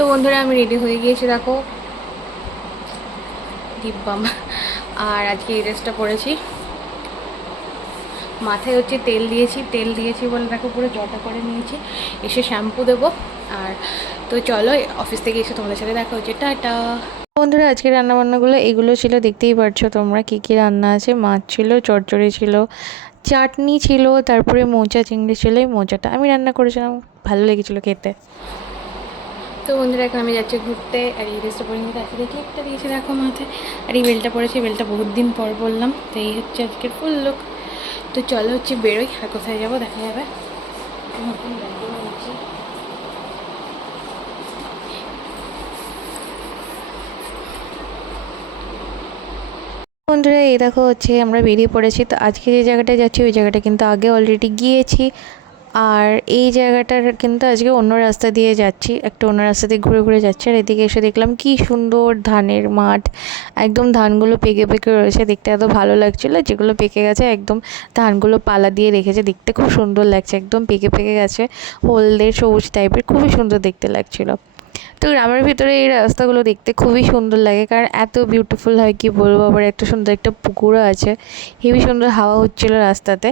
তো বন্ধুরা, আমি রেডি হয়ে গিয়েছি, দেখো। দিব্যাম আর আজকে এই ড্রেসটা পরেছি। মাথায় হচ্ছে তেল দিয়েছি তেল দিয়েছি বলে দেখো, পুরো জটা করে নিয়েছি। এসে শ্যাম্পু দেবো। আর তো চলো অফিস থেকে এসে তোমাদের সাথে দেখা হচ্ছে। টাটা। বন্ধুরা আজকে রান্নাবান্নাগুলো এগুলো ছিল, দেখতেই পারছ তোমরা কী কী রান্না আছে। মাছ ছিল চচ্চড়ি ছিল, চাটনি ছিল, তারপরে মোচা, চিংড়ি ছিল, এই মোচাটা আমি রান্না করেছিলাম। ভালো লেগেছিলো খেতে। তো বন্ধুরা, এখন আমি যাচ্ছি ঘুরতে, আর এই ড্রেসটা পরে নিতে আছে দেখি একটা দিয়েছে দেখো মাথায়। আর এই বেলটা পরেছি বেলটা বহুত দিন পর বললাম তো এই হচ্ছে আজকের ফুল লুক তো চলো হচ্ছে বেরোই, আর কোথায় যাব দেখা যাবে। বন্ধুরা, এই দেখো হচ্ছে আমরা বেরিয়ে পড়েছি, তো আজকে যে জায়গাটায় যাচ্ছি, ওই জায়গাটা কিন্তু আগে অলরেডি গিয়েছি। আর এই জায়গাটার কিন্তু আজকে অন্য রাস্তা দিয়ে যাচ্ছি, একটা অন্য রাস্তা দিয়ে ঘুরে ঘুরে যাচ্ছি আর এদিকে এসে দেখলাম কি সুন্দর ধানের মাঠ। একদম ধানগুলো পেকে পেকে রয়েছে, দেখতে এত ভালো লাগছিল, যেগুলো পেকে গেছে একদম ধানগুলো পালা দিয়ে রেখেছে, দেখতে খুব সুন্দর লাগছে, একদম পেকে পেকে গেছে, হলদে সবুজ টাইপের খুবই সুন্দর দেখতে লাগছিল। তো গ্রামের ভিতরে এই রাস্তাগুলো দেখতে খুবই সুন্দর লাগে, কারণ এত বিউটিফুল হয় কি বলব, আবার একটা সুন্দর একটা পুকুরও আছে, হেবি সুন্দর হাওয়া হচ্ছিল রাস্তাতে।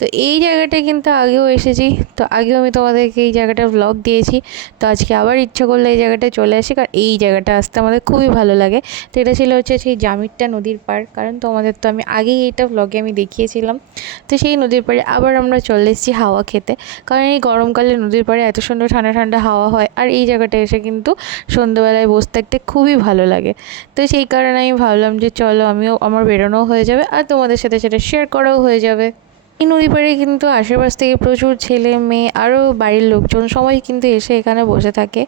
তো এই জায়গাটায় কিন্তু আগেও এসেছি, তো আগেও আমি তোমাদেরকে এই জায়গাটার ব্লগ দিয়েছি, তো আজকে আবার ইচ্ছা করলে এই জায়গাটায় চলে আসি, কারণ এই জায়গাটা আসতে আমাদের খুবই ভালো লাগে। তো এটা ছিল হচ্ছে সেই জামিরটা নদীর পাড়, কারণ তোমাদের তো আমি আগেই এইটা ব্লগে আমি দেখিয়েছিলাম। তো সেই নদীর পাড়ে আবার আমরা চলে এসেছি হাওয়া খেতে, কারণ এই গরমকালে নদীর পাড়ে এত সুন্দর ঠান্ডা ঠান্ডা হাওয়া হয়, আর এই জায়গাটা এসে কিন্তু সন্ধ্যেবেলায় বসে থাকতে খুবই ভালো লাগে। তো সেই কারণে আমি ভাবলাম যে চলো আমিও, আমার বেরোনোও হয়ে যাবে আর তোমাদের সাথে সেটা শেয়ার করাও হয়ে যাবে। এই নদী পাড়ে কিন্তু আশেপাশ থেকে প্রচুর ছেলে, মেয়ে আরও বাড়ির লোকজন সবাই কিন্তু এসে এখানে বসে থাকে।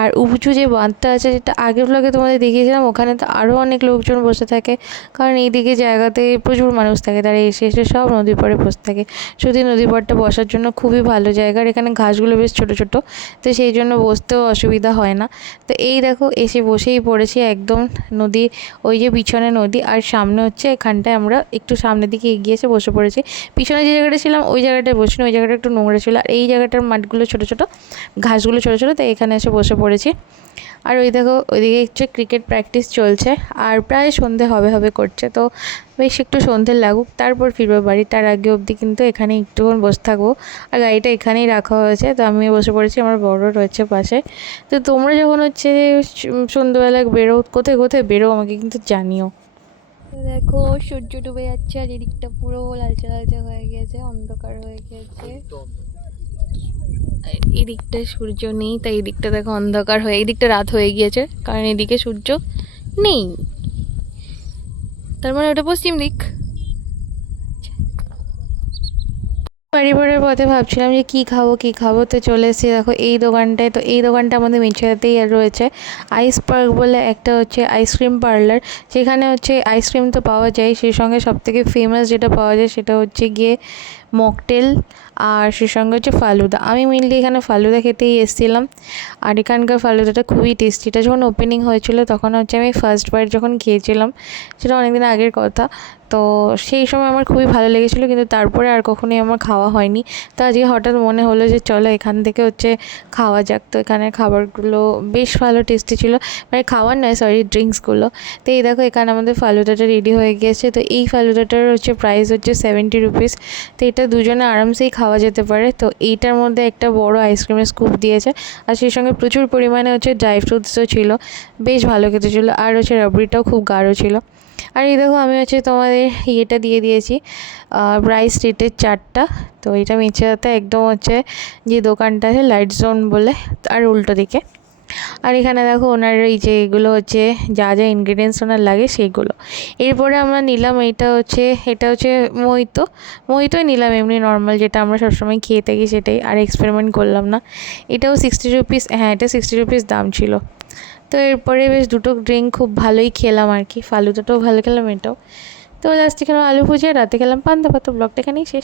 আর উঁচু যে বাঁধটা আছে যেটা আগের ব্লগে তোমাদের দেখিয়েছিলাম, ওখানে তো আরও অনেক লোকজন বসে থাকে। কারণ এইদিকে জায়গাতে প্রচুর মানুষ থাকে, তারা এসে এসে সব নদীর পাড়ে বসে থাকে। সত্যি নদীর পাড়টা বসার জন্য খুবই ভালো জায়গা, আর এখানে ঘাসগুলো বেশ ছোটো ছোটো। তো সেই জন্য বসতেও অসুবিধা হয় না। তো এই দেখো, এসে বসেই পড়েছি একদম নদী, ওই যে পিছনে নদী, আর সামনে হচ্ছে এখানটায় আমরা একটু সামনের দিকে এগিয়ে এসে বসে পড়েছি। পিছনে যে জায়গাটা ছিলাম, ওই জায়গাটায় বসিনি ওই জায়গাটা একটু নোংরা ছিল। আর এই জায়গাটার মাঠগুলো ছোটো ছোটো, ঘাসগুলো ছোটো ছোটো, তাই এখানে এসে বসে পড়েছি। আর ওই দেখো, ওইদিকে হচ্ছে ক্রিকেট প্র্যাকটিস চলছে। আর প্রায় সন্ধে হবে হবে করছে। তো বেশ একটু সন্ধে লাগুক, তারপর ফিরবো বাড়ি। তার আগে অবধি কিন্তু এখানে একটুক্ষণ বসে থাকব। আর গাড়িটা এখানেই রাখা হয়েছে, তো আমি বসে পড়েছি, আমার বড় রয়েছে পাশে। তো তোমরা যখন হচ্ছে সন্ধ্যেবেলা বেরো, কোথায় কোথায় বেরো আমাকে কিন্তু জানিও। দেখো, সূর্য ডুবে যাচ্ছে আর এদিকটা পুরো লালচে লালচে হয়ে গেছে, অন্ধকার হয়ে গেছে। এদিকটা সূর্য নেই, তাই এদিকটা দেখো অন্ধকার হয়ে, এদিকটা রাত হয়ে গিয়েছে, কারণ এদিকে সূর্য নেই। তার মানে ওটা পশ্চিম দিক। বাড়ি পথে ভাবছিলাম যে কী খাব কী খাব? তো চলে এসেছি দেখো, এই দোকানটায়। তো এই দোকানটা আমাদের মিনচাতেই রয়েছে। আইস পার্ক বলে একটা হচ্ছে আইসক্রিম পার্লার যেখানে হচ্ছে আইসক্রিম তো পাওয়া যায়। সেই সঙ্গে সবথেকে ফেমাস যেটা পাওয়া যায় সেটা হচ্ছে গিয়ে মকটেল আর সে সঙ্গে হচ্ছে ফালুদা। আমি মেনলি এখানে ফালুদা খেতেই এসেছিলাম। আর এখানকার ফালুদাটা খুবই টেস্টি এটা যখন ওপেনিং হয়েছিল তখন হচ্ছে আমি ফার্স্ট বার যখন খেয়েছিলাম, সেটা অনেকদিন আগের কথা। তো সেই সময় আমার খুবই ভালো লেগেছিলো, কিন্তু তারপরে আর কখনোই আমার খাওয়া হয়নি। তো আজকে হঠাৎ মনে হলো যে, চলো এখান থেকে হচ্ছে খাওয়া যাক। তো এখানে খাবারগুলো বেশ ভালো টেস্টি ছিল। মানে খাওয়ার নয় সরি ড্রিঙ্কসগুলো তো এই দেখো, এখানে আমাদের ফালুদাটা রেডি হয়ে গিয়েছে। তো এই ফালুদাটার হচ্ছে প্রাইস হচ্ছে সেভেন্টি রুপিস তো এটা দুজনে আরামসেই খাওয়া যেতে পারে। তো এইটার মধ্যে একটা বড় আইসক্রিমের স্কুপ দিয়েছে। আর সেই সঙ্গে প্রচুর পরিমাণে হচ্ছে ড্রাই ফ্রুটসও ছিল। বেশ ভালো খেতে ছিল। আর হচ্ছে রাবড়িটাও খুব গাঢ় ছিল। আর এই দেখো, আমি হচ্ছে তোমাদের ইয়েটা দিয়ে দিয়েছি প্রাইস রেটের চারটা তো এটা মেচেদাতে একদম হচ্ছে যে দোকানটা আছে লাইট জোন বলে আর উল্টো দিকে। আর এখানে দেখো ওনার এই যে এগুলো হচ্ছে যা যা ইনগ্রিডিয়েন্টস ওনার লাগে সেইগুলো এরপরে আমরা নিলাম এটা হচ্ছে এটা হচ্ছে মইতো। মইতোই নিলাম এমনি নর্মাল যেটা আমরা সবসময় খেয়ে থাকি সেটাই, আর এক্সপেরিমেন্ট করলাম না। এটাও সিক্সটি রুপিস হ্যাঁ এটা সিক্সটি রুপিস দাম ছিল। তো এরপরে বেশ দুটো ড্রিঙ্ক খুব ভালোই খেলাম আর কি। ফালুদাটাও ভালো খেলাম, এটাও। তো লাস্টে খেলাম আলু ভুজিয়া রাতে গেলাম পান্তা ভাত ব্লগটা এখানেই শেষ।